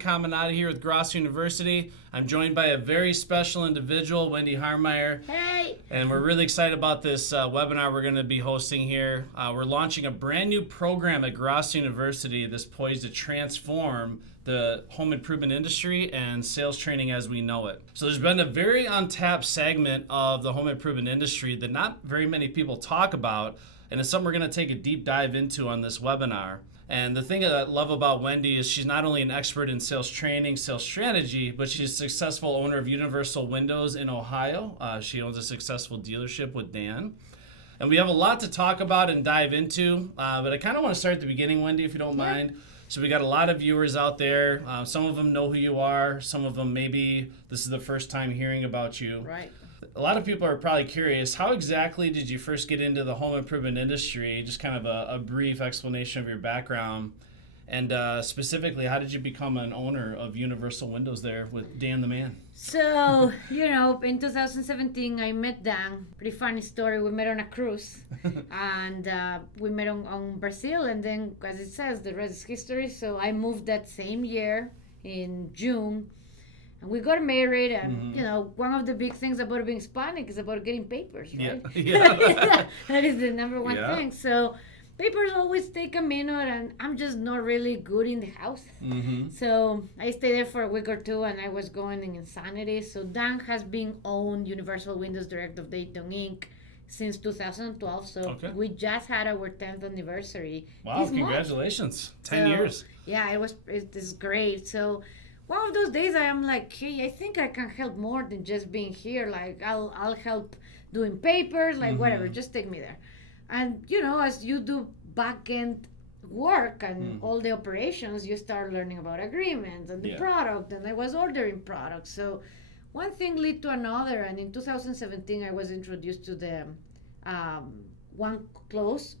Caminati here with Grosso University. I'm joined by a very special individual, Wendy Harmeyer. Hey! And we're really excited about this webinar we're going to be hosting here. We're launching a brand new program at Grosso University that's poised to transform the home improvement industry and sales training as we know it. So there's been a very untapped segment of the home improvement industry that not very many people talk about, and it's something we're going to take a deep dive into on this webinar. And the thing that I love about Wendy is she's not only an expert in sales training, sales strategy, but she's a successful owner of Universal Windows in Ohio. She owns a successful dealership with Dan. And we have a lot to talk about and dive into, but I kind of want to start at the beginning, Wendy, if you don't mind. So we got a lot of viewers out there. Some of them know who you are. Some of them maybe this is the first time hearing about you. Right. A lot of people are probably curious, how exactly did you first get into the home improvement industry? Just kind of a brief explanation of your background. And specifically, how did you become an owner of Universal Windows there with Dan the Man? So, in 2017, I met Dan. Pretty funny story. We met on a cruise. And we met on Brazil. And then, as it says, the rest is history. So I moved that same year in June. And we got married, and one of the big things about being Hispanic is about getting papers, right? Yeah. That is the number one thing. So papers always take a minute, and I'm just not really good in the house. So I stayed there for a week or two, and I was going in insanity. So Dan has been owned Universal Windows Director of Dayton Inc. since 2012. So we just had our 10th anniversary. Wow, congratulations. 10 years. Yeah, it's great. So one of those days I am like, hey, I think I can help more than just being here. Like, I'll help doing papers, like whatever, just take me there. And, as you do back-end work and all the operations, you start learning about agreements and the product, and I was ordering products. So one thing led to another, and in 2017 I was introduced to the one close,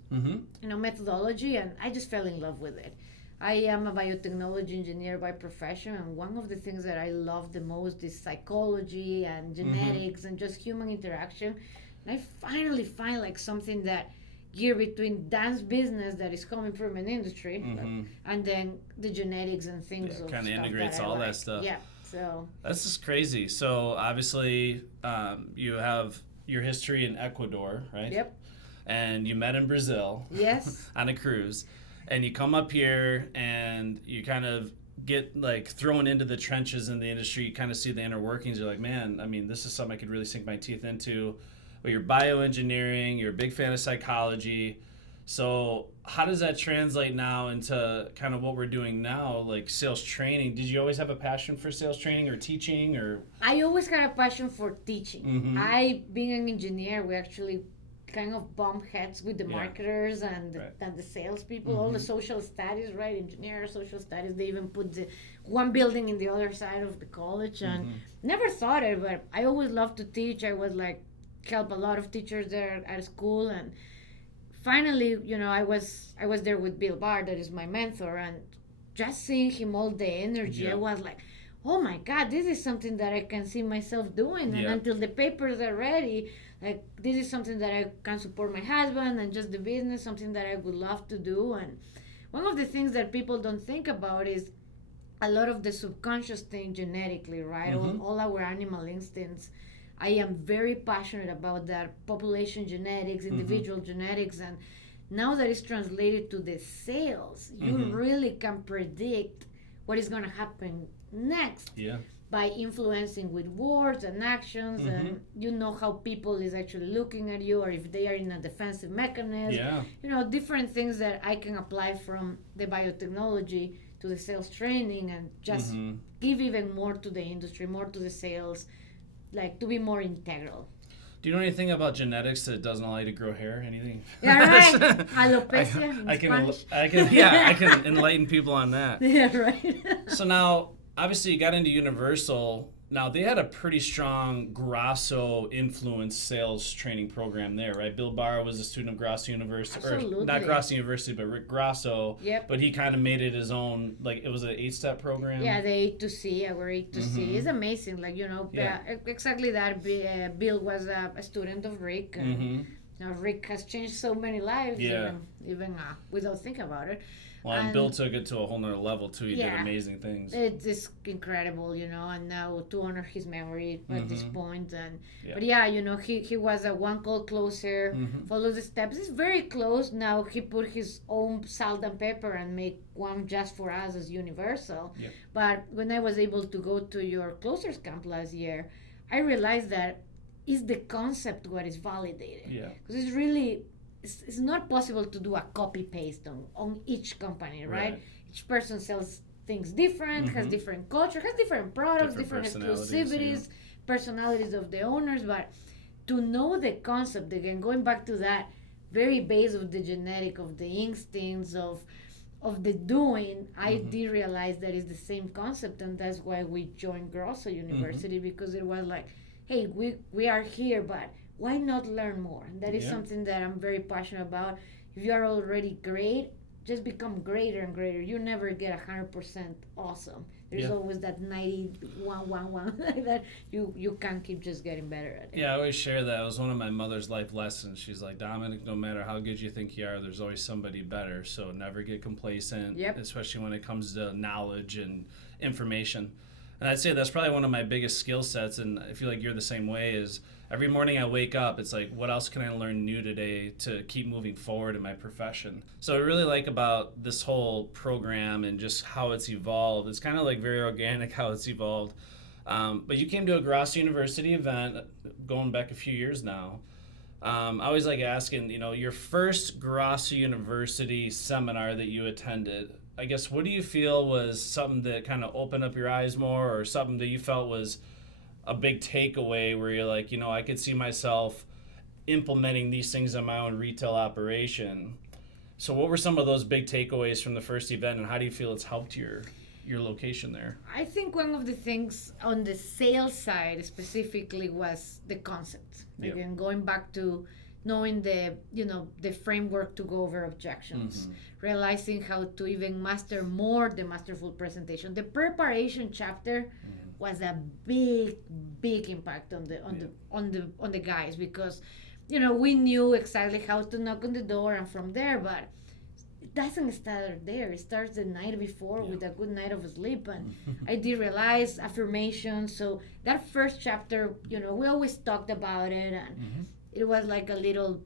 methodology, and I just fell in love with it. I am a biotechnology engineer by profession, and one of the things that I love the most is psychology and genetics and just human interaction. And I finally find like something that gear between Dan's business, that is home improvement industry, and then the genetics and things. Kind of integrates all that stuff. Yeah, so that's just crazy. So obviously, you have your history in Ecuador, right? Yep. And you met in Brazil. Yes. On a cruise. And you come up here and you kind of get like thrown into the trenches in the industry. You kind of see the inner workings. You're like, man, I mean, this is something I could really sink my teeth into. But you're bioengineering, you're a big fan of psychology. So how does that translate now into kind of what we're doing now, like sales training? Did you always have a passion for sales training or teaching? Or I always had a passion for teaching. Being an engineer, we actually kind of bump heads with the marketers and the salespeople, all the social studies, right? Engineers, social studies, they even put the one building in the other side of the college, and never thought it, but I always loved to teach. I was like, help a lot of teachers there at school, and finally, I was there with Bill Barr, that is my mentor, and just seeing him, all the energy, I was like, oh my God, this is something that I can see myself doing, and until the papers are ready, like, this is something that I can support my husband and just the business, something that I would love to do. And one of the things that people don't think about is a lot of the subconscious thing genetically, right? All our animal instincts. I am very passionate about that, population genetics, individual genetics, and now that it's translated to the sales, you really can predict what is going to happen next. By influencing with words and actions, and how people is actually looking at you, or if they are in a defensive mechanism. Different things that I can apply from the biotechnology to the sales training, and just give even more to the industry, more to the sales, like to be more integral. Do you know anything about genetics that doesn't allow you to grow hair? Anything? Yeah, right. Alopecia. I can enlighten people on that. Yeah, right. So now, obviously, you got into Universal. Now, they had a pretty strong Grosso influence sales training program there, right? Bill Barr was a student of Grosso University. Absolutely. Or not Grosso University, but Rick Grosso. Yep. But he kind of made it his own, like, it was an 8-step program. Yeah, the A to C, our A to C. It's amazing. Like, exactly that. Bill was a student of Rick. And, Rick has changed so many lives, even without thinking about it. Well, and Bill took it to a whole nother level too. He did amazing things. It's incredible, and now to honor his memory at this point. But he was a one call closer, follow the steps. It's very close. Now he put his own salt and pepper and make one just for us as Universal. Yep. But when I was able to go to your closers camp last year, I realized that is the concept what is validated. Yeah. Because it's really, it's not possible to do a copy paste on each company, right? Each person sells things different, has different culture, has different products, different exclusivities, personalities of the owners. But to know the concept, again, going back to that very base of the genetic, of the instincts, of the doing, I did realize that it's the same concept, and that's why we joined Grosso University, because it was like, hey, we are here, but why not learn more? And that is something that I'm very passionate about. If you are already great, just become greater and greater. You never get 100% awesome. There's always that 91 like that. You can't keep just getting better at it. Yeah, I always share that. It was one of my mother's life lessons. She's like, Dominic, no matter how good you think you are, there's always somebody better. So never get complacent, especially when it comes to knowledge and information. And I'd say that's probably one of my biggest skill sets, and I feel like you're the same way, is every morning I wake up, it's like, what else can I learn new today to keep moving forward in my profession? So I really like about this whole program and just how it's evolved. It's kind of like very organic how it's evolved. But you came to a Grosso University event going back a few years now. I always like asking, your first Grosso University seminar that you attended, I guess, what do you feel was something that kind of opened up your eyes more, or something that you felt was a big takeaway where you're like, I could see myself implementing these things in my own retail operation? So what were some of those big takeaways from the first event, and how do you feel it's helped your location there? I think one of the things on the sales side specifically was the concept. Again, going back to knowing the framework to go over objections, realizing how to even master more the masterful presentation. The preparation chapter was a big impact on the guys, because we knew exactly how to knock on the door and from there, but it doesn't start there. It starts the night before with a good night of sleep. And I did realize affirmations. So that first chapter, we always talked about it, and it was like a little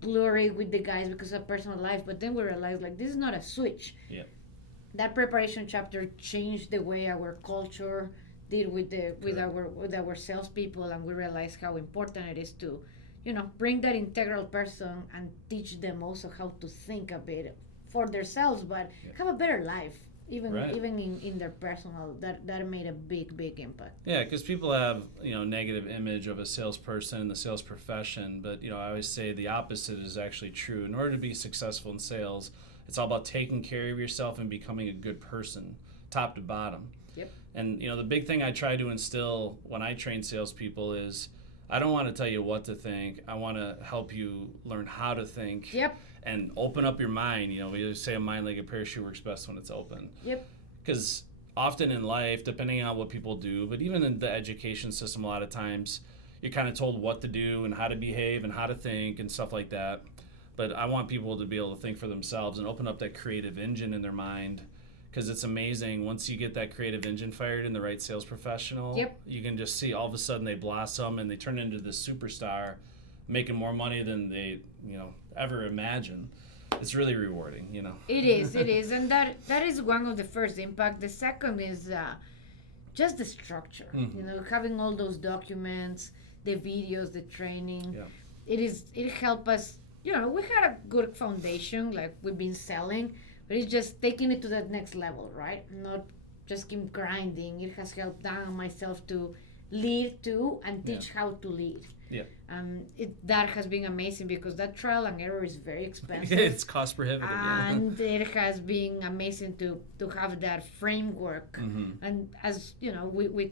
blurry with the guys because of personal life, but then we realized like this is not a switch. That preparation chapter changed the way our culture did with our salespeople, and we realized how important it is to bring that integral person and teach them also how to think a bit for themselves, but have a better life. Even in their personal, that made a big impact. Yeah, because people have negative image of a salesperson in the sales profession, but I always say the opposite is actually true. In order to be successful in sales, it's all about taking care of yourself and becoming a good person, top to bottom. And the big thing I try to instill when I train salespeople is, I don't want to tell you what to think. I want to help you learn how to think. And open up your mind. We always say a mind like a parachute works best when it's open. Because often in life, depending on what people do, but even in the education system, a lot of times you're kind of told what to do and how to behave and how to think and stuff like that. But I want people to be able to think for themselves and open up that creative engine in their mind, because it's amazing. Once you get that creative engine fired in the right sales professional, you can just see all of a sudden they blossom and they turn into this superstar, making more money than they ever imagine. It's really rewarding. It is, and that is one of the first impact. The second is just the structure. Having all those documents, the videos, the training. It helped us. We had a good foundation, like we've been selling, but it's just taking it to that next level, right? Not just keep grinding. It has helped myself to lead too and teach how to lead. That has been amazing, because that trial and error is very expensive. It's cost prohibitive. And it has been amazing to have that framework. And as we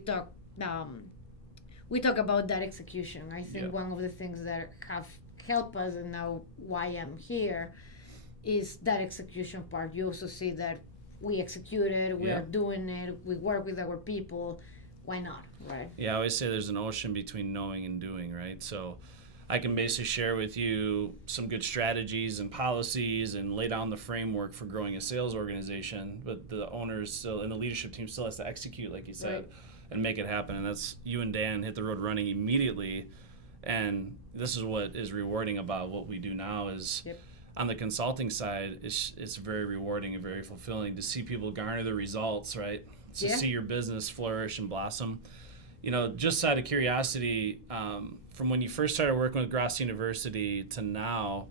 talk about that execution. I think one of the things that have helped us, and now why I'm here, is that execution part. You also see that we executed, we are doing it, we work with our people. Why not, right? Yeah, I always say there's an ocean between knowing and doing, right? So I can basically share with you some good strategies and policies and lay down the framework for growing a sales organization. But the owners still and the leadership team still has to execute, like you said, Right. and make it happen. And that's you and Dan hit the road running immediately. And this is what is rewarding about what we do now is on the consulting side, it's very rewarding and very fulfilling to see people garner the results, right? To see your business flourish and blossom. Just out of curiosity, from when you first started working with Grosso University to now,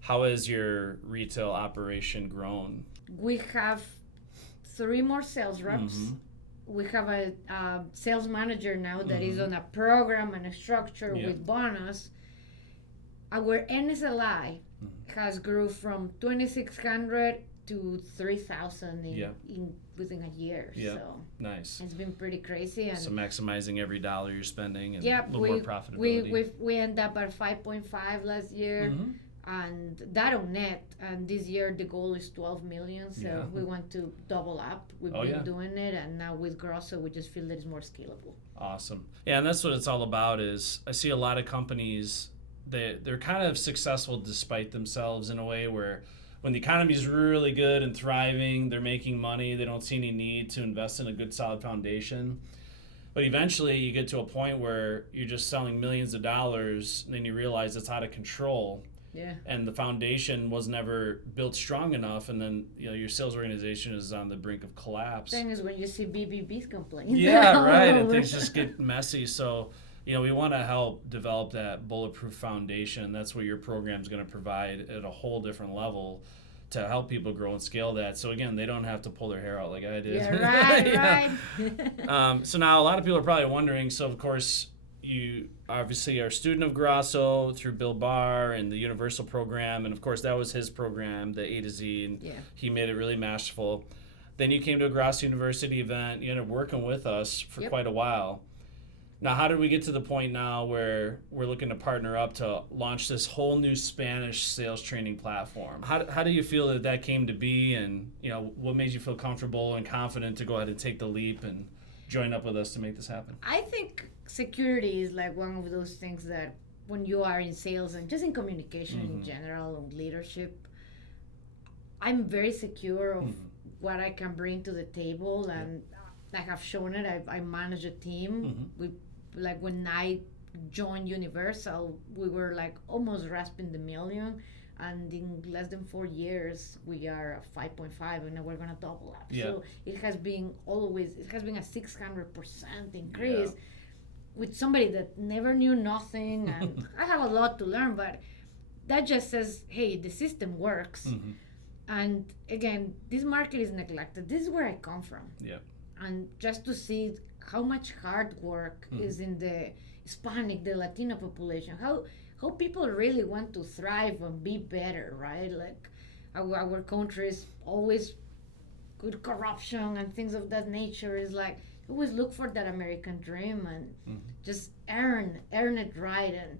how has your retail operation grown? We have 3 more sales reps. Mm-hmm. We have a sales manager now that is on a program and a structure with bonus. Our NSLI has grew from 2,600 to 3,000 within a year. So nice. It's been pretty crazy. And so maximizing every dollar you're spending and a little more profitability. We end up at 5.5 last year. And that on net, and this year the goal is 12 million, so we want to double up. We've been doing it, and now with Grosso, we just feel that it's more scalable. Awesome. Yeah, and that's what it's all about is I see a lot of companies, they're kind of successful despite themselves in a way where when the economy is really good and thriving, they're making money, they don't see any need to invest in a good solid foundation. But eventually you get to a point where you're just selling millions of dollars, and then you realize it's out of control. Yeah. And the foundation was never built strong enough, and then your sales organization is on the brink of collapse. Thing is when you see BBBs complain. Yeah, right. And things just get messy. So, we want to help develop that bulletproof foundation. That's what your program is going to provide at a whole different level to help people grow and scale that. So again, they don't have to pull their hair out like I did. Yeah, right. So now a lot of people are probably wondering. So of course, you obviously are a student of Grosso through Bill Barr and the Universal program, and of course that was his program, the A to Z, and he made it really masterful. Then you came to a Grosso University event. You ended up working with us for quite a while. Now, how did we get to the point now where we're looking to partner up to launch this whole new Spanish sales training platform? How do you feel that came to be, and what made you feel comfortable and confident to go ahead and take the leap and join up with us to make this happen? I think security is like one of those things that when you are in sales and just in communication in general and leadership, I'm very secure of what I can bring to the table, and I have shown it. I manage a team. Like when I joined Universal, we were like almost rasping the million, and in less than 4 years we are at 5.5, and now we're gonna double up. So it has been a 600% increase with somebody that never knew nothing, and I have a lot to learn, but that just says, hey, the system works. And again, this market is neglected. This is where I come from. And just to see how much hard work is in the Hispanic, the Latino population, how people really want to thrive and be better, right? Like our country is always good corruption and things of that nature. Is like always look for that American dream and just earn it right. And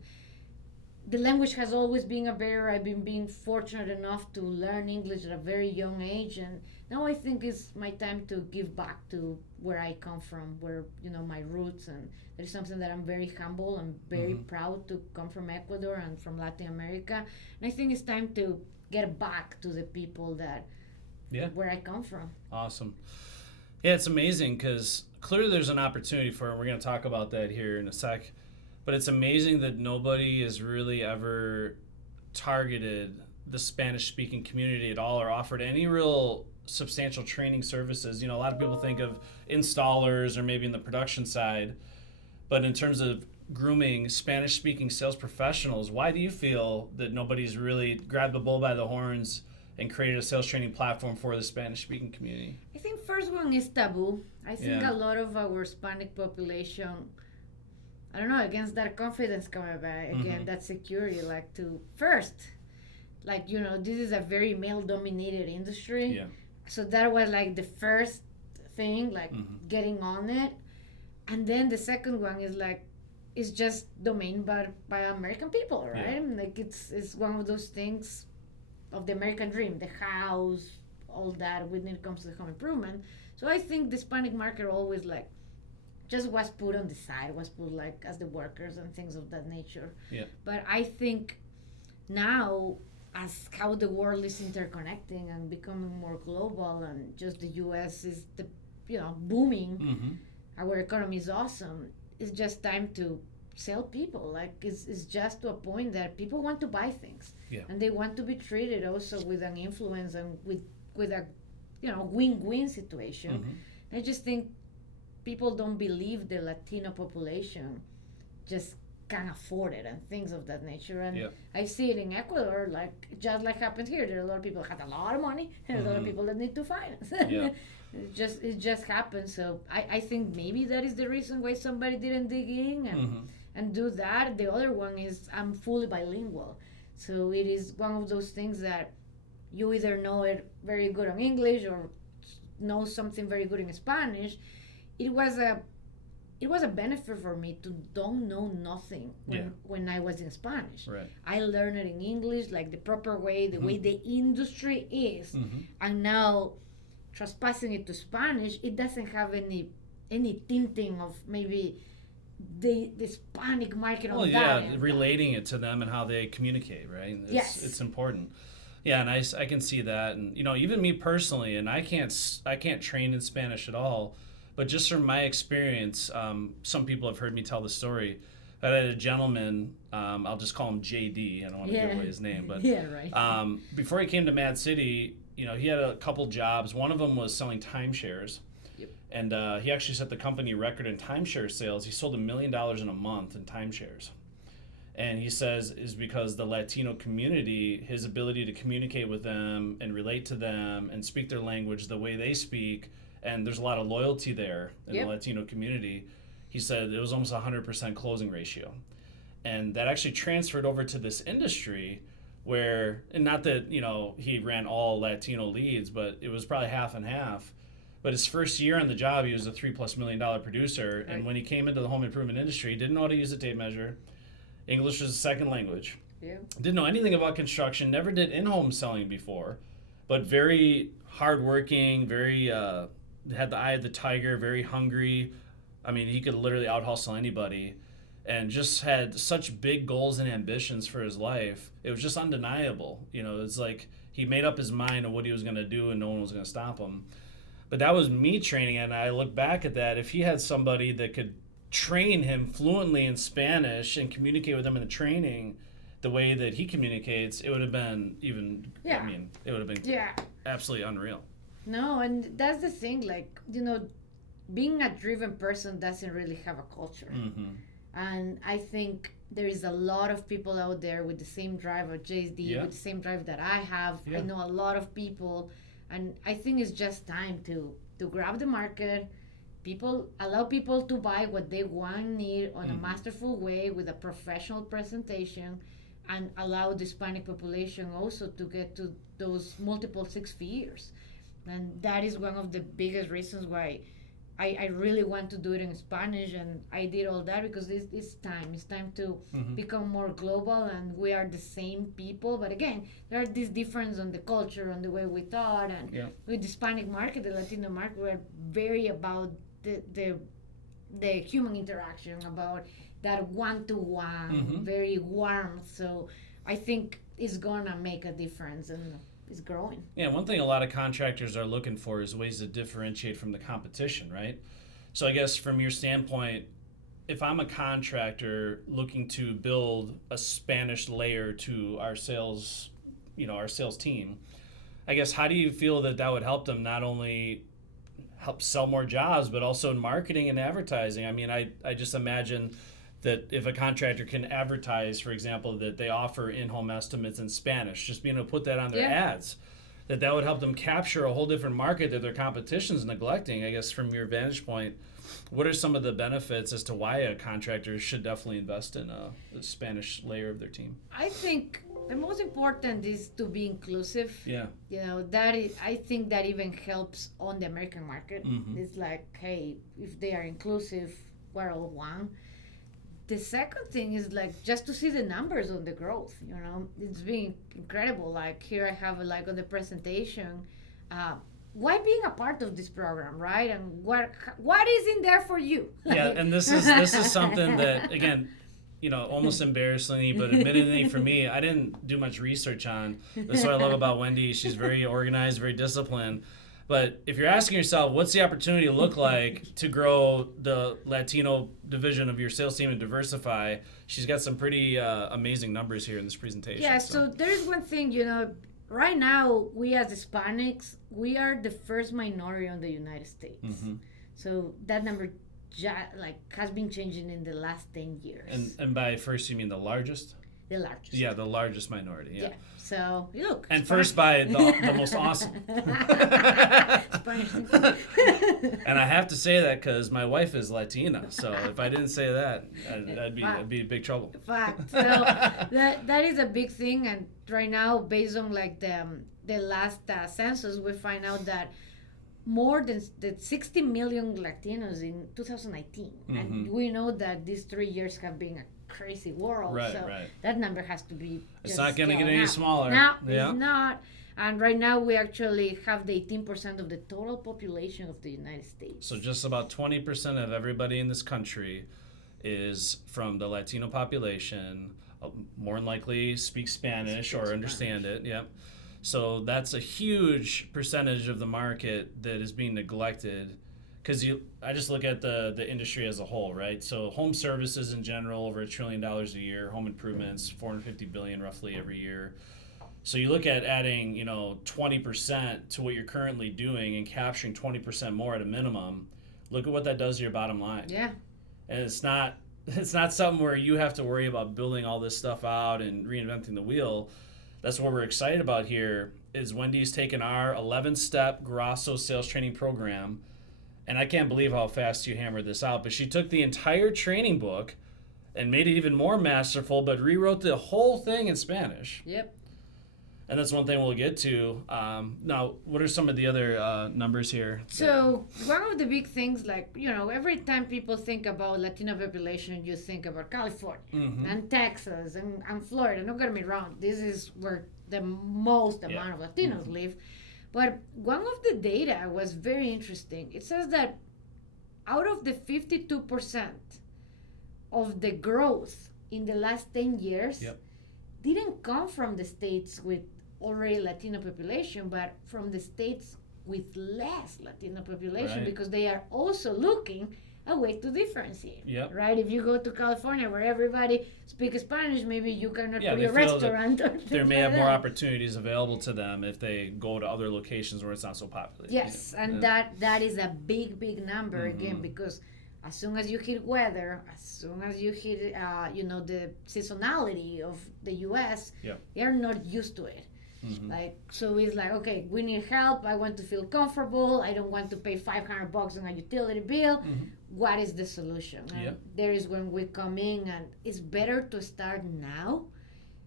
the language has always been a barrier. I've been being fortunate enough to learn English at a very young age, and now I think it's my time to give back to where I come from, where my roots, and that is something that I'm very humble and very proud to come from Ecuador and from Latin America. And I think it's time to get back to the people that where I come from. Awesome. Yeah, it's amazing because clearly there's an opportunity for it. We're going to talk about that here in a sec. But it's amazing that nobody has really ever targeted the Spanish-speaking community at all or offered any real substantial training services. A lot of people think of installers or maybe in the production side. But in terms of grooming Spanish-speaking sales professionals, why do you feel that nobody's really grabbed the bull by the horns and created a sales training platform for the Spanish-speaking community? I think first one is taboo. I think a lot of our Hispanic population, I don't know, against that confidence coming back, again, that security, like to first, like, this is a very male-dominated industry. Yeah. So that was like the first thing, like getting on it. And then the second one is like, it's just domained by American people, right? Yeah. Like it's one of those things of the American dream, the house, all that when it comes to home improvement. So I think the Hispanic market always like just was put on the side, was put like as the workers and things of that nature. Yeah. But I think now, as how the world is interconnecting and becoming more global, and just the U.S. is booming, our economy is awesome. It's just time to sell people. Like it's just to a point that people want to buy things, and they want to be treated also with an influence and with a win-win situation. I just think people don't believe the Latino population just can't afford it and things of that nature. And I see it in Ecuador, like just like happens here. There are a lot of people that have a lot of money and a lot of people that need to finance. It just happens. So I think maybe that is the reason why somebody didn't dig in and do that. The other one is I'm fully bilingual. So it is one of those things that you either know it very good on English or know something very good in Spanish. It was a benefit for me to don't know nothing when I was in Spanish. Right. I learned it in English, like the proper way, the way the industry is. And now trespassing it to Spanish, it doesn't have any tinting of maybe the Hispanic market on that. Relating it to them and how they communicate, right? It's important. Yeah, and I can see that, and even me personally, and I can't train in Spanish at all, but just from my experience, some people have heard me tell the story. I had a gentleman, I'll just call him JD. I don't want to give away his name, but before he came to Mad City, he had a couple jobs. One of them was selling timeshares. And he actually set the company record in timeshare sales. He sold $1 million in a month in timeshares. And he says is because the Latino community, his ability to communicate with them and relate to them and speak their language the way they speak, and there's a lot of loyalty there in the Latino community. He said it was almost 100% closing ratio. And that actually transferred over to this industry where, and not that, he ran all Latino leads, but it was probably half and half. But his first year on the job, he was a $3+ million producer. Right. And when he came into the home improvement industry, he didn't know how to use a tape measure. English was a second language. Didn't know anything about construction, never did in-home selling before, but very hardworking, very had the eye of the tiger, very hungry. I mean, he could literally out-hustle anybody, and just had such big goals and ambitions for his life. It was just undeniable. It's like he made up his mind on what he was going to do, and no one was going to stop him. But that was me training, and I look back at that. If he had somebody that could train him fluently in Spanish and communicate with him in the training the way that he communicates, it would have been it would have been absolutely unreal. No, and that's the thing, like, being a driven person doesn't really have a culture. And I think there is a lot of people out there with the same drive of JSD, with the same drive that I have. I know a lot of people, and I think it's just time to grab the market. Allow people to buy what they want and need on a masterful way with a professional presentation, and allow the Hispanic population also to get to those multiple 6 figures. And that is one of the biggest reasons why I really want to do it in Spanish, and I did all that because it's time. It's time to become more global, and we are the same people. But again, there are these differences on the culture, on the way we thought, and with the Hispanic market, the Latino market, we're very about the human interaction, about that one-to-one, very warm. So I think it's gonna make a difference, and it's growing. Yeah, one thing a lot of contractors are looking for is ways to differentiate from the competition, right? So I guess from your standpoint, if I'm a contractor looking to build a Spanish layer to our sales, our sales team, I guess how do you feel that would help them not only help sell more jobs, but also in marketing and advertising? I mean, I just imagine that if a contractor can advertise, for example, that they offer in-home estimates in Spanish, just being able to put that on their ads, that would help them capture a whole different market that their competition's neglecting. I guess from your vantage point, what are some of the benefits as to why a contractor should definitely invest in a Spanish layer of their team? I think the most important is to be inclusive. I think that even helps on the American market. It's like, hey, if they are inclusive, we're all one. The second thing is like just to see the numbers on the growth. It's been incredible. Like here I have like on the presentation, why being a part of this program, right? And what is in there for you? Yeah, and this is something that, again, almost embarrassingly, but admittedly for me, I didn't do much research on. That's what I love about Wendy. She's very organized, very disciplined. But if you're asking yourself, what's the opportunity look like to grow the Latino division of your sales team and diversify? She's got some pretty amazing numbers here in this presentation. Yeah, so there's one thing, right now, we as Hispanics, we are the first minority in the United States. Mm-hmm. So that number has been changing in the last 10 years. And by first, you mean the largest? The largest. Yeah, the largest minority. Yeah. So look. And first by the most awesome. And I have to say that because my wife is Latina. So if I didn't say that, I'd be in big trouble. Fact. So that is a big thing. And right now, based on the last census, we find out that more than 60 million Latinos in 2019. Mm-hmm. And we know that these 3 years have been a crazy world. Right, so right. That number has to be. It's not going to get any smaller. No, it's not. And right now we actually have the 18% of the total population of the United States. So just about 20% of everybody in this country is from the Latino population. More than likely speak Spanish or understand it. Yep. So that's a huge percentage of the market that is being neglected. Because I just look at the industry as a whole, right? So home services in general, over $1 trillion a year. Home improvements, $450 billion roughly every year. So you look at adding, 20% to what you're currently doing and capturing 20% more at a minimum. Look at what that does to your bottom line. Yeah. And it's not something where you have to worry about building all this stuff out and reinventing the wheel. That's what we're excited about here. Is Wendy's taken our 11-step Grosso sales training program. And I can't believe how fast you hammered this out, but she took the entire training book and made it even more masterful, but rewrote the whole thing in Spanish. Yep. And that's one thing we'll get to. Now, what are some of the other numbers here? So one of the big things, every time people think about Latino population, you think about California and Texas and Florida. Don't get me wrong. This is where the most amount of Latinos live. But one of the data was very interesting. It says that out of the 52% of the growth in the last 10 years didn't come from the states with already Latino population, but from the states with less Latino population, because they are also looking a way to differentiate. Yep. Right? If you go to California where everybody speaks Spanish, maybe you cannot put a restaurant. There may have more opportunities available to them if they go to other locations where it's not so populated. Yes, and that is a big, big number again, because as soon as you hit weather, as soon as you hit, the seasonality of the U.S., they're not used to it. Mm-hmm. So it's like, okay, we need help. I want to feel comfortable. I don't want to pay $500 on a utility bill. Mm-hmm. What is the solution? And there is when we come in, and it's better to start now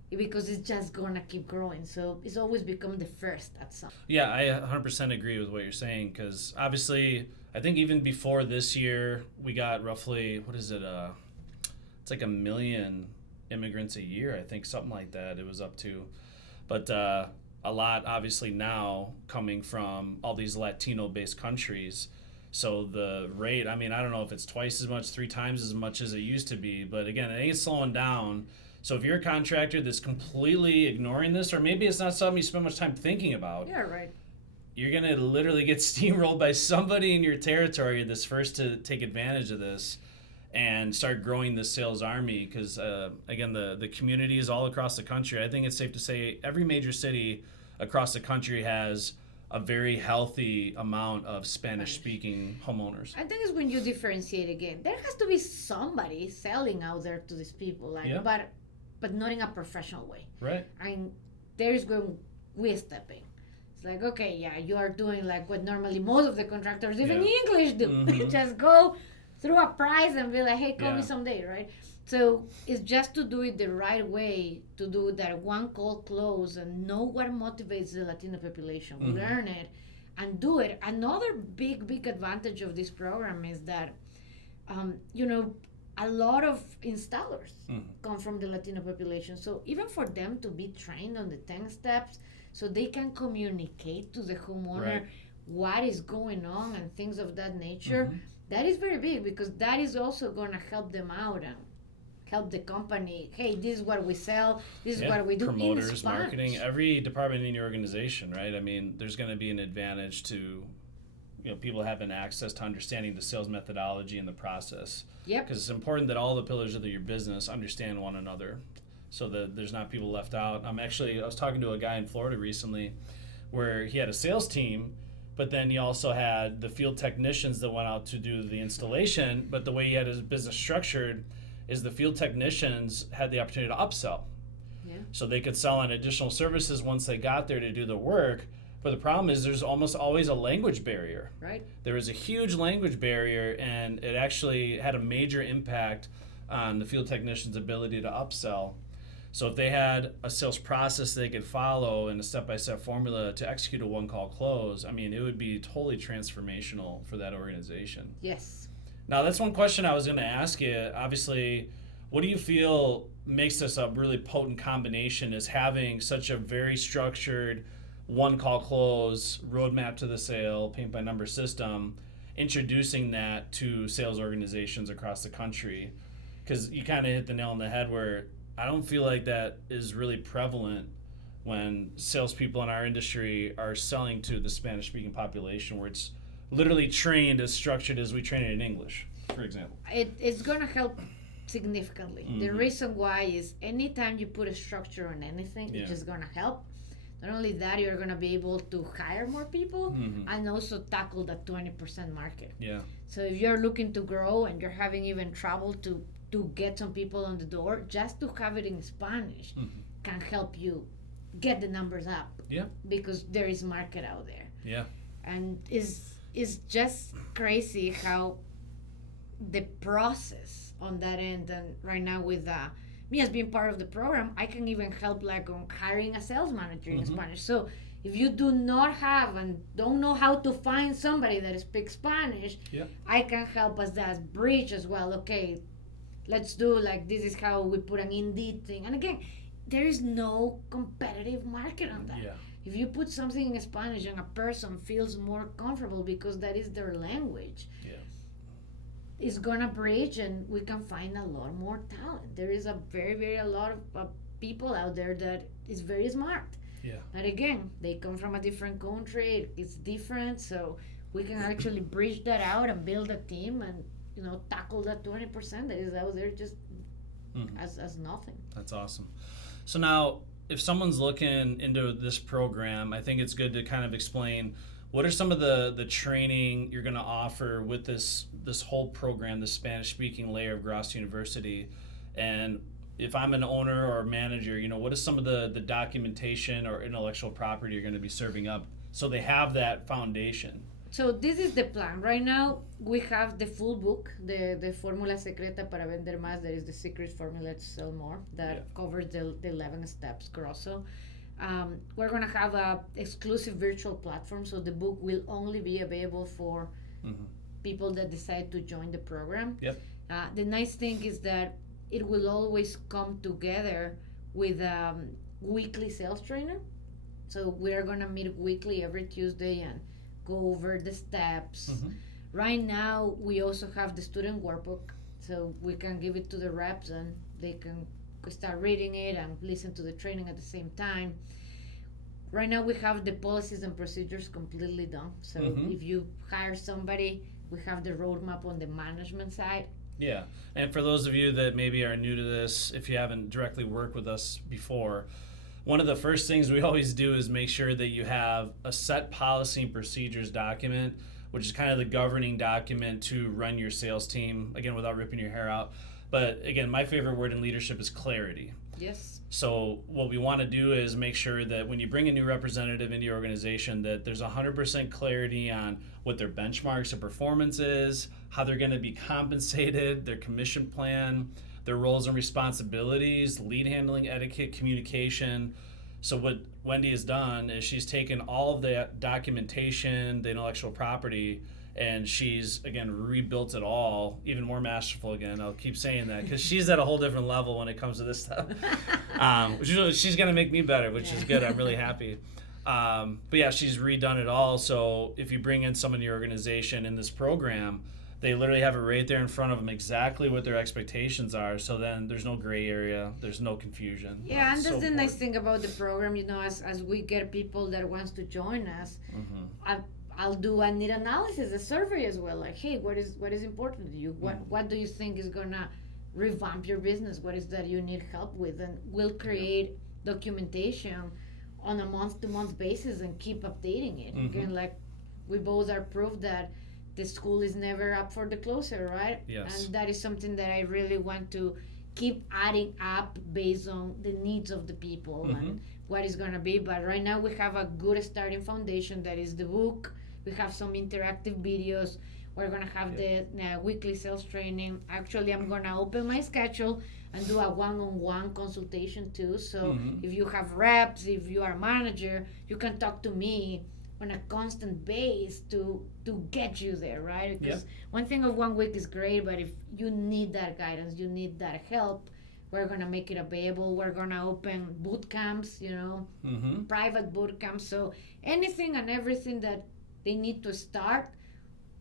because it's just gonna keep growing. So it's always become the first at some. Yeah, I 100% agree with what you're saying, because obviously, I think even before this year, we got roughly, it's like 1 million immigrants a year. I think something like that. It was up to. But a lot, obviously, now coming from all these Latino-based countries. So the rate, I don't know if it's twice as much, 3 times as much as it used to be. But again, it ain't slowing down. So if you're a contractor that's completely ignoring this, or maybe it's not something you spend much time thinking about. Yeah, right. You're going to literally get steamrolled by somebody in your territory that's first to take advantage of this and start growing the sales army, because again, the community is all across the country. I think it's safe to say every major city across the country has a very healthy amount of Spanish-speaking homeowners. I think it's when you differentiate again. There has to be somebody selling out there to these people, but not in a professional way. Right. And there is when we step in. It's like, okay, you are doing like what normally most of the contractors, even English, do. Mm-hmm. Just go through a price and be like, hey, call me someday, right? So it's just to do it the right way, to do that one call close and know what motivates the Latino population, learn it, and do it. Another big, big advantage of this program is that, a lot of installers come from the Latino population. So even for them to be trained on the 10 steps so they can communicate to the homeowner what is going on and things of that nature, that is very big, because that is also going to help them out and help the company. Hey, this is what we sell. This is what we do. Promoters, marketing, every department in your organization, right? I mean, there's going to be an advantage to people having access to understanding the sales methodology and the process. Yep. Because it's important that all the pillars of your business understand one another, so that there's not people left out. I was talking to a guy in Florida recently, where he had a sales team, but then he also had the field technicians that went out to do the installation. But the way he had his business structured is the field technicians had the opportunity to upsell. Yeah. So they could sell on additional services once they got there to do the work. But the problem is there's almost always a language barrier. Right. There is a huge language barrier, and it actually had a major impact on the field technician's ability to upsell. So if they had a sales process they could follow and a step-by-step formula to execute a one-call close, I mean, it would be totally transformational for that organization. Yes. Now, that's one question I was going to ask you. Obviously, what do you feel makes this a really potent combination, is having such a very structured one-call close, roadmap to the sale, paint-by-number system, introducing that to sales organizations across the country? Because you kind of hit the nail on the head, where I don't feel like that is really prevalent when salespeople in our industry are selling to the Spanish-speaking population, where it's literally trained as structured as we train it in English, for example. It's going to help significantly. The reason why is anytime you put a structure on anything, it's just going to help. Not only that, you're going to be able to hire more people and also tackle that 20% market. Yeah. So if you're looking to grow and you're having even trouble to get some people on the door, just to have it in Spanish can help you get the numbers up. Yeah. Because there is market out there. Yeah. And it's just crazy how the process on that end, and right now with me as being part of the program, I can even help like on hiring a sales manager in Spanish. So if you do not have and don't know how to find somebody that speaks Spanish, I can help as that bridge as well. Okay, let's do like, this is how we put an Indeed thing. And again, there is no competitive market on that. Yeah. If you put something in Spanish and a person feels more comfortable because that is their language, it's gonna bridge, and we can find a lot more talent. There is a lot of people out there that is very smart. Yeah. But again, they come from a different country. It's different, so we can actually bridge that out and build a team and tackle that 20% that is out there just as nothing. That's awesome. So now, if someone's looking into this program, I think it's good to kind of explain what are some of the training you're going to offer with this whole program, the Spanish-speaking layer of Grosso University. And if I'm an owner or manager, what is some of the documentation or intellectual property you're going to be serving up so they have that foundation? So this is the plan. Right now, we have the full book, the Fórmula Secreta para Vender Más, that is the secret formula to sell more, that covers the 11 steps, Grosso. We're going to have a exclusive virtual platform, so the book will only be available for people that decide to join the program. Yep. The nice thing is that it will always come together with a weekly sales trainer. So we're going to meet weekly every Tuesday and go over the steps. Right now, we also have the student workbook, so we can give it to the reps and they can start reading it and listen to the training at the same time. Right now, we have the policies and procedures completely done. So if you hire somebody, we have the roadmap on the management side. Yeah, and for those of you that maybe are new to this, if you haven't directly worked with us before, one of the first things we always do is make sure that you have a set policy and procedures document, which is kind of the governing document to run your sales team, again, without ripping your hair out. But again, my favorite word in leadership is clarity. Yes. So what we want to do is make sure that when you bring a new representative into your organization, that there's 100% clarity on what their benchmarks of performance is, how they're going to be compensated, their commission plan, their roles and responsibilities, lead handling etiquette, communication. So what Wendy has done is she's taken all of that documentation, the intellectual property, and she's, again, rebuilt it all, even more masterful again. I'll keep saying that because she's at a whole different level when it comes to this stuff. She's going to make me better, which is good. I'm really happy. But yeah, she's redone it all. So if you bring in someone in your organization in this program, they literally have it right there in front of them exactly what their expectations are. So then there's no gray area, there's no confusion. Yeah, and that's the nice thing about the program. As we get people that wants to join us, I'll do a need analysis, a survey as well. Like, hey, what is important to you? What do you think is gonna revamp your business? What is that you need help with? And we'll create documentation on a month-to-month basis and keep updating it. Again, like we both are proof that the school is never up for the closer, right? Yes. And that is something that I really want to keep adding up based on the needs of the people and what is going to be. But right now we have a good starting foundation that is the book. We have some interactive videos. We're going to have the weekly sales training. Actually, I'm going to open my schedule and do a one-on-one consultation too. So if you have reps, if you are a manager, you can talk to me on a constant base to get you there, right? Because one thing of 1 week is great, but if you need that guidance, you need that help, we're gonna make it available. We're gonna open boot camps, private boot camps. So anything and everything that they need to start,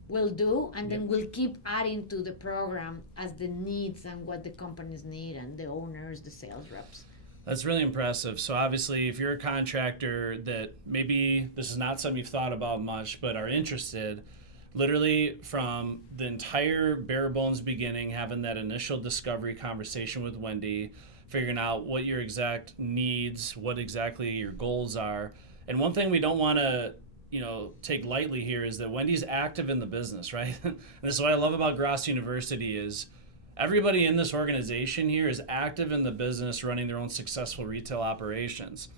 we'll do, and then we'll keep adding to the program as the needs and what the companies need and the owners, the sales reps. That's really impressive. So obviously, if you're a contractor that maybe this is not something you've thought about much, but are interested, literally from the entire bare bones beginning, having that initial discovery conversation with Wendy, figuring out what your exact needs, what exactly your goals are. And one thing we don't want to take lightly here is that Wendy's active in the business, right? And this is what I love about Grosso University is everybody in this organization here is active in the business, running their own successful retail operations.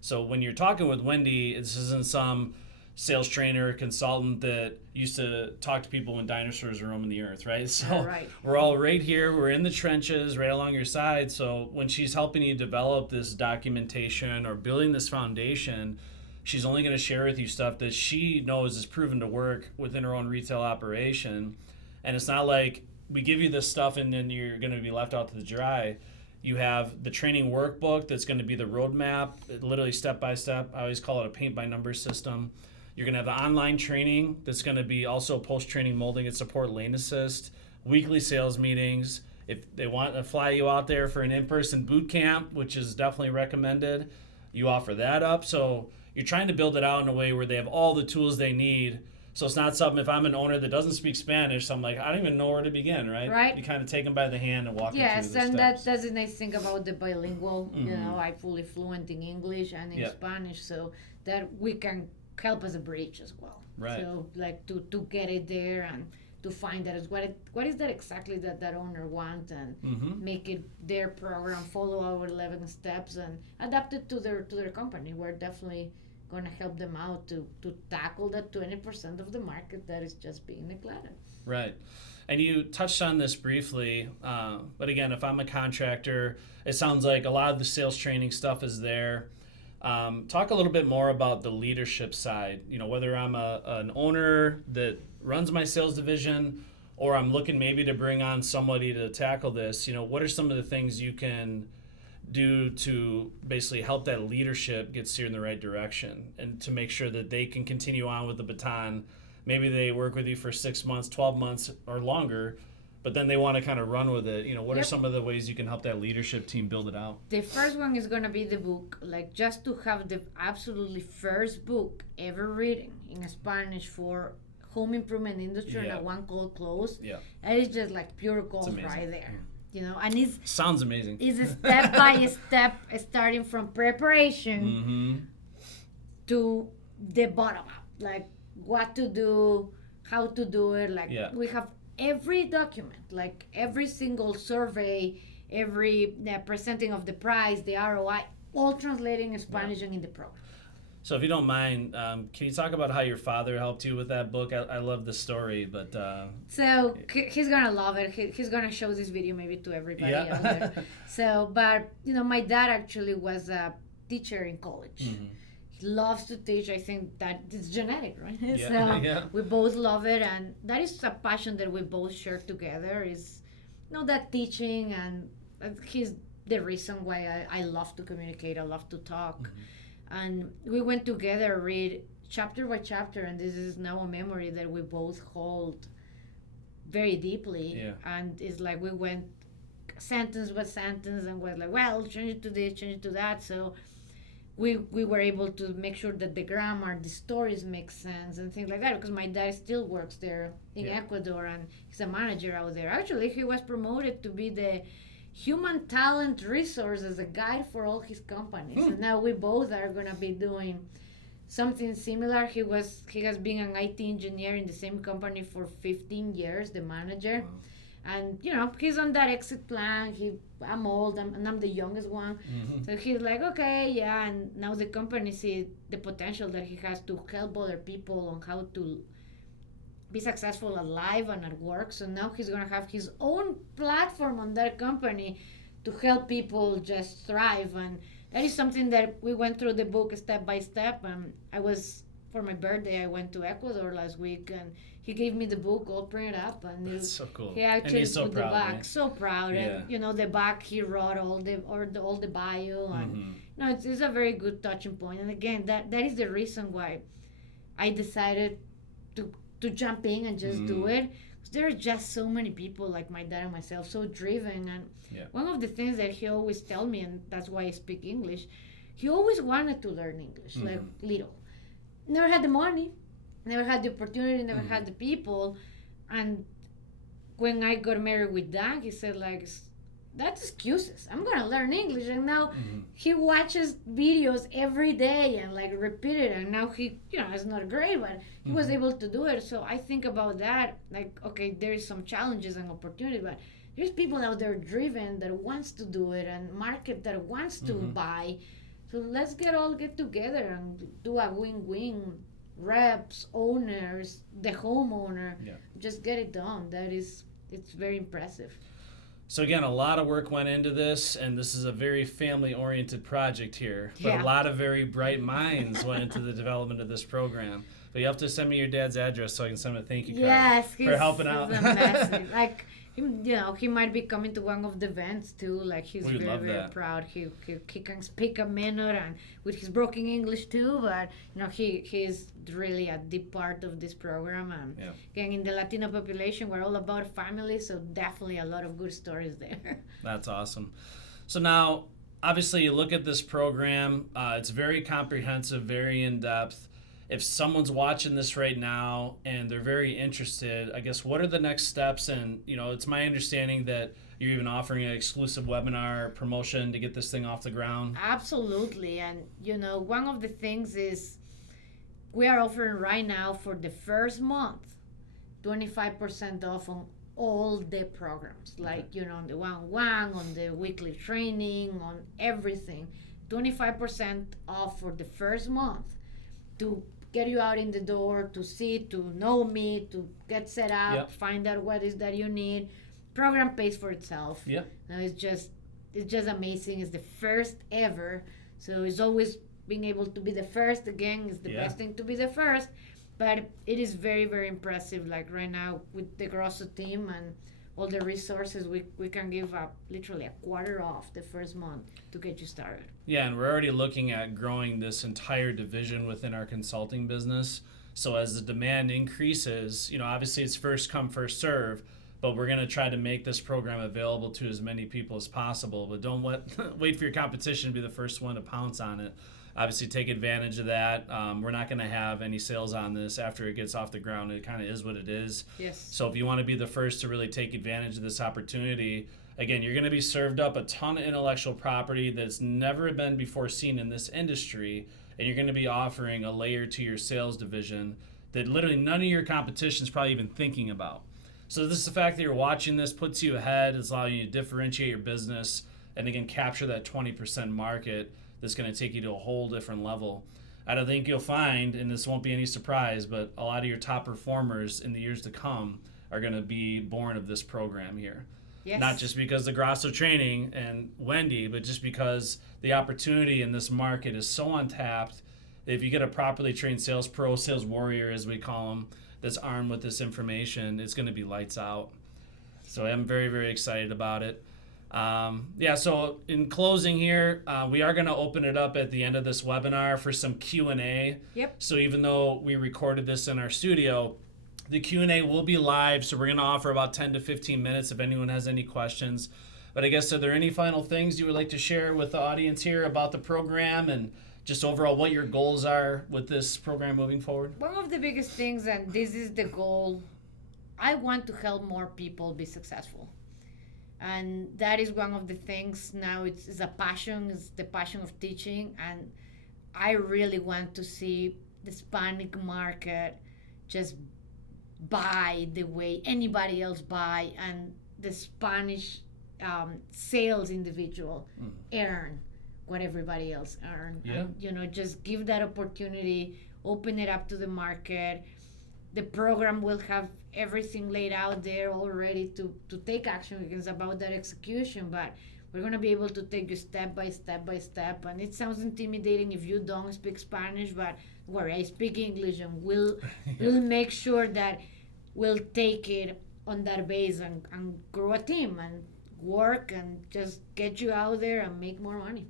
So when you're talking with Wendy, this isn't some sales trainer or consultant that used to talk to people when dinosaurs were roaming the earth, right? So we're all right here. We're in the trenches right along your side. So when she's helping you develop this documentation or building this foundation, she's only going to share with you stuff that she knows is proven to work within her own retail operation. And it's not like we give you this stuff and then you're going to be left out to the dry. You have the training workbook that's going to be the roadmap, literally step by step. I always call it a paint by numbers system. You're going to have the online training that's going to be also post-training molding and support lane assist, weekly sales meetings. If they want to fly you out there for an in-person boot camp, which is definitely recommended, you offer that up. So you're trying to build it out in a way where they have all the tools they need. So it's not something, if I'm an owner that doesn't speak Spanish, I'm like, I don't even know where to begin, right? Right. You kind of take them by the hand and walk them through the steps. Yes, and that's the nice thing about the bilingual. I'm fully fluent in English and in Spanish, so that we can help as a bridge as well. Right. So like to get it there and to find that is what is that exactly that owner wants and make it their program, follow our 11 steps and adapt it to their company. We're definitely going to help them out to tackle that 20% of the market that is just being neglected. Right. And you touched on this briefly, but again, if I'm a contractor, it sounds like a lot of the sales training stuff is there. Talk a little bit more about the leadership side, whether I'm an owner that runs my sales division or I'm looking maybe to bring on somebody to tackle this, what are some of the things you can do to basically help that leadership get steered in the right direction and to make sure that they can continue on with the baton. Maybe they work with you for 6 months, 12 months or longer, but then they want to kind of run with it. What are some of the ways you can help that leadership team build it out? The first one is going to be the book, like just to have the absolutely first book ever written in Spanish for home improvement industry and a one call close. Yeah. And it's just like pure gold right there. And it sounds amazing. It's a step by step, starting from preparation to the bottom up, like what to do, how to do it. Like we have every document, like every single survey, every presenting of the price, the ROI, all translated in Spanish and in the program. So if you don't mind, can you talk about how your father helped you with that book? I love the story, but... So he's going to love it. He's going to show this video maybe to everybody out there. So, but, my dad actually was a teacher in college. He loves to teach. I think that it's genetic, right? So we both love it. And that is a passion that we both share together is, that teaching. And he's the reason why I love to communicate. I love to talk. And we went together, read chapter by chapter, and this is now a memory that we both hold very deeply. Yeah. And it's like we went sentence by sentence and was like, well, change it to this, change it to that. So we were able to make sure that the grammar, the stories make sense and things like that, because my dad still works there in Ecuador, and he's a manager out there. Actually, he was promoted to be the human talent resource as a guide for all his companies. And now we both are going to be doing something similar. He has been an IT engineer in the same company for 15 years, the manager. Wow. And he's on that exit plan. I'm old, and I'm the youngest one. So he's like, okay, yeah. And now the company sees the potential that he has to help other people on how to be successful at life and at work. So now he's gonna have his own platform on that company to help people just thrive. And that is something that we went through the book step by step. For my birthday, I went to Ecuador last week, and he gave me the book all printed up. And that's so cool. He actually and he's so put proud, the back, right? so proud. Yeah. And the back he wrote all the bio, and it's a very good touching point. And again, that is the reason why I decided to jump in and just do it. There are just so many people like my dad and myself, so driven. And one of the things that he always tell me, and that's why I speak English, he always wanted to learn English, like little. Never had the money, never had the opportunity, never had the people. And when I got married with Dan, he said, like, that's excuses. I'm going to learn English. And now he watches videos every day and like repeat it. And now he, it's not great, but he was able to do it. So I think about that, like, okay, there's some challenges and opportunity, but there's people out there driven that wants to do it, and market that wants to buy. So let's get together and do a win-win. Reps, owners, the homeowner, just get it done. It's very impressive. So again, a lot of work went into this, and this is a very family-oriented project here. But a lot of very bright minds went into the development of this program. But you have to send me your dad's address so I can send him a thank you card for helping out. Amazing. Like, he might be coming to one of the events too. Like, he's very proud. He can speak a minute and with his broken English too. But he's really a deep part of this program. And again, in the Latino population, we're all about family. So definitely a lot of good stories there. That's awesome. So now, obviously, you look at this program. It's very comprehensive, very in depth. If someone's watching this right now and they're very interested, I guess, what are the next steps? And, it's my understanding that you're even offering an exclusive webinar promotion to get this thing off the ground. Absolutely. And, one of the things is we are offering right now for the first month, 25% off on all the programs, like, on the one-on-one, on the weekly training, on everything. 25% off for the first month to get you out in the door, to see, to know me, to get set up, find out what is that you need. Program pays for itself. It's just amazing. It's the first ever. So it's always being able to be the first. Again, it's the best thing to be the first. But it is very, very impressive. Like right now with the Grosso team and all the resources, we can give literally a quarter off the first month to get you started. Yeah, and we're already looking at growing this entire division within our consulting business. So as the demand increases, obviously it's first come, first serve, but we're going to try to make this program available to as many people as possible. But don't wait for your competition to be the first one to pounce on it. Obviously, take advantage of that. We're not going to have any sales on this after it gets off the ground. It kind of is what it is. Yes. So if you want to be the first to really take advantage of this opportunity, again, you're going to be served up a ton of intellectual property that's never been before seen in this industry, and you're going to be offering a layer to your sales division that literally none of your competition is probably even thinking about. So this is the fact that you're watching this puts you ahead. It's allowing you to differentiate your business and, again, capture that 20% market that's going to take you to a whole different level. I don't think you'll find, and this won't be any surprise, but a lot of your top performers in the years to come are going to be born of this program here. Yes. Not just because of Grosso training and Wendy, but just because the opportunity in this market is so untapped. If you get a properly trained sales pro, sales warrior as we call them, that's armed with this information, it's going to be lights out. So I'm very, very excited about it. So in closing here, we are going to open it up at the end of this webinar for some Q&A. Yep. So even though we recorded this in our studio, the Q&A will be live, so we're going to offer about 10 to 15 minutes if anyone has any questions. But I guess, are there any final things you would like to share with the audience here about the program and just overall what your goals are with this program moving forward? One of the biggest things, and this is the goal, I want to help more people be successful. And that is one of the things now. It's a passion. It's the passion of teaching. And I really want to see the Hispanic market just buy the way anybody else buy, and the Spanish sales individual earn what everybody else earn. Yeah. And, just give that opportunity, open it up to the market. The program will have everything laid out there already to take action, because it's about that execution. But we're going to be able to take you step by step by step. And it sounds intimidating if you don't speak Spanish, but where I speak English, and we'll make sure that we'll take it on that base and grow a team and work and just get you out there and make more money.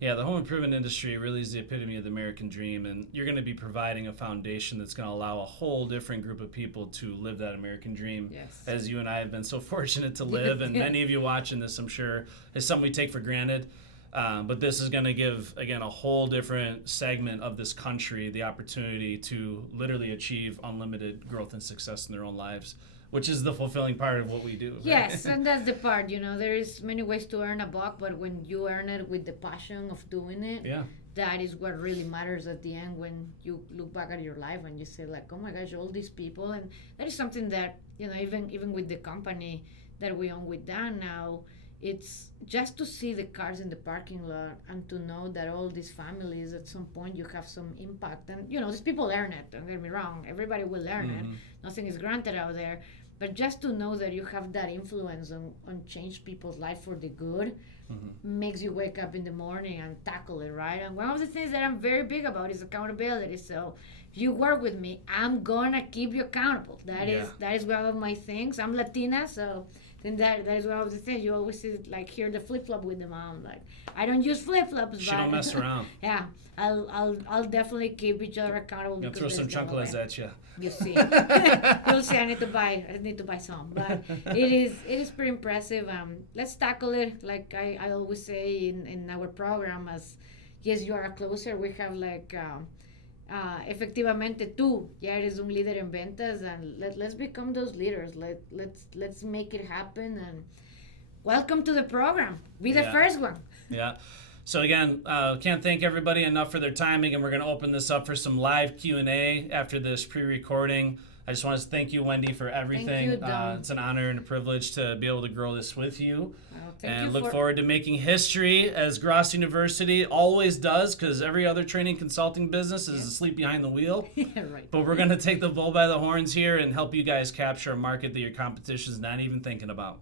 Yeah, the home improvement industry really is the epitome of the American dream, and you're going to be providing a foundation that's going to allow a whole different group of people to live that American dream, yes, as you and I have been so fortunate to live, and many of you watching this, I'm sure, is something we take for granted. But this is going to give, again, a whole different segment of this country the opportunity to literally achieve unlimited growth and success in their own lives, which is the fulfilling part of what we do. Right? Yes, and that's the part, there is many ways to earn a buck, but when you earn it with the passion of doing it, that is what really matters at the end, when you look back at your life and you say, like, oh my gosh, all these people. And that is something that, even with the company that we own with Dan now, it's just to see the cars in the parking lot and to know that all these families, at some point, you have some impact. And, these people earn it, don't get me wrong. Everybody will earn it. Nothing is granted out there. But just to know that you have that influence on change people's life for the good makes you wake up in the morning and tackle it, right? And one of the things that I'm very big about is accountability. So if you work with me, I'm going to keep you accountable. That is one of my things. I'm Latina, so then that is one of the things. You always see, like, hear the flip-flop with the mom. Like, I don't use flip-flops. She don't mess around. Yeah, I'll definitely keep each other accountable. I'll throw some chocolates at you. You see. You'll see. I need to buy some. But it is pretty impressive. Let's tackle it, like I always say in our program, as yes, you are a closer. We have like efectivamente tú ya eres un líder en ventas, and let's become those leaders. Let's make it happen, and welcome to the program. Be the first one. Yeah. So again, can't thank everybody enough for their timing, and we're going to open this up for some live Q&A after this pre-recording. I just want to thank you, Wendy, for everything. Thank you, it's an honor and a privilege to be able to grow this with you. And look forward to making history, as Grosso University always does, because every other training consulting business is asleep behind the wheel. Right. But we're going to take the bull by the horns here and help you guys capture a market that your competition is not even thinking about.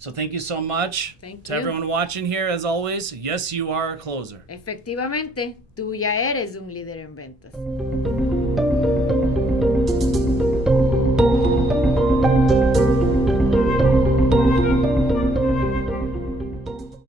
So thank you so much. Thank to you. Everyone watching here, as always, yes, you are a closer. Efectivamente, tú ya eres un líder en ventas.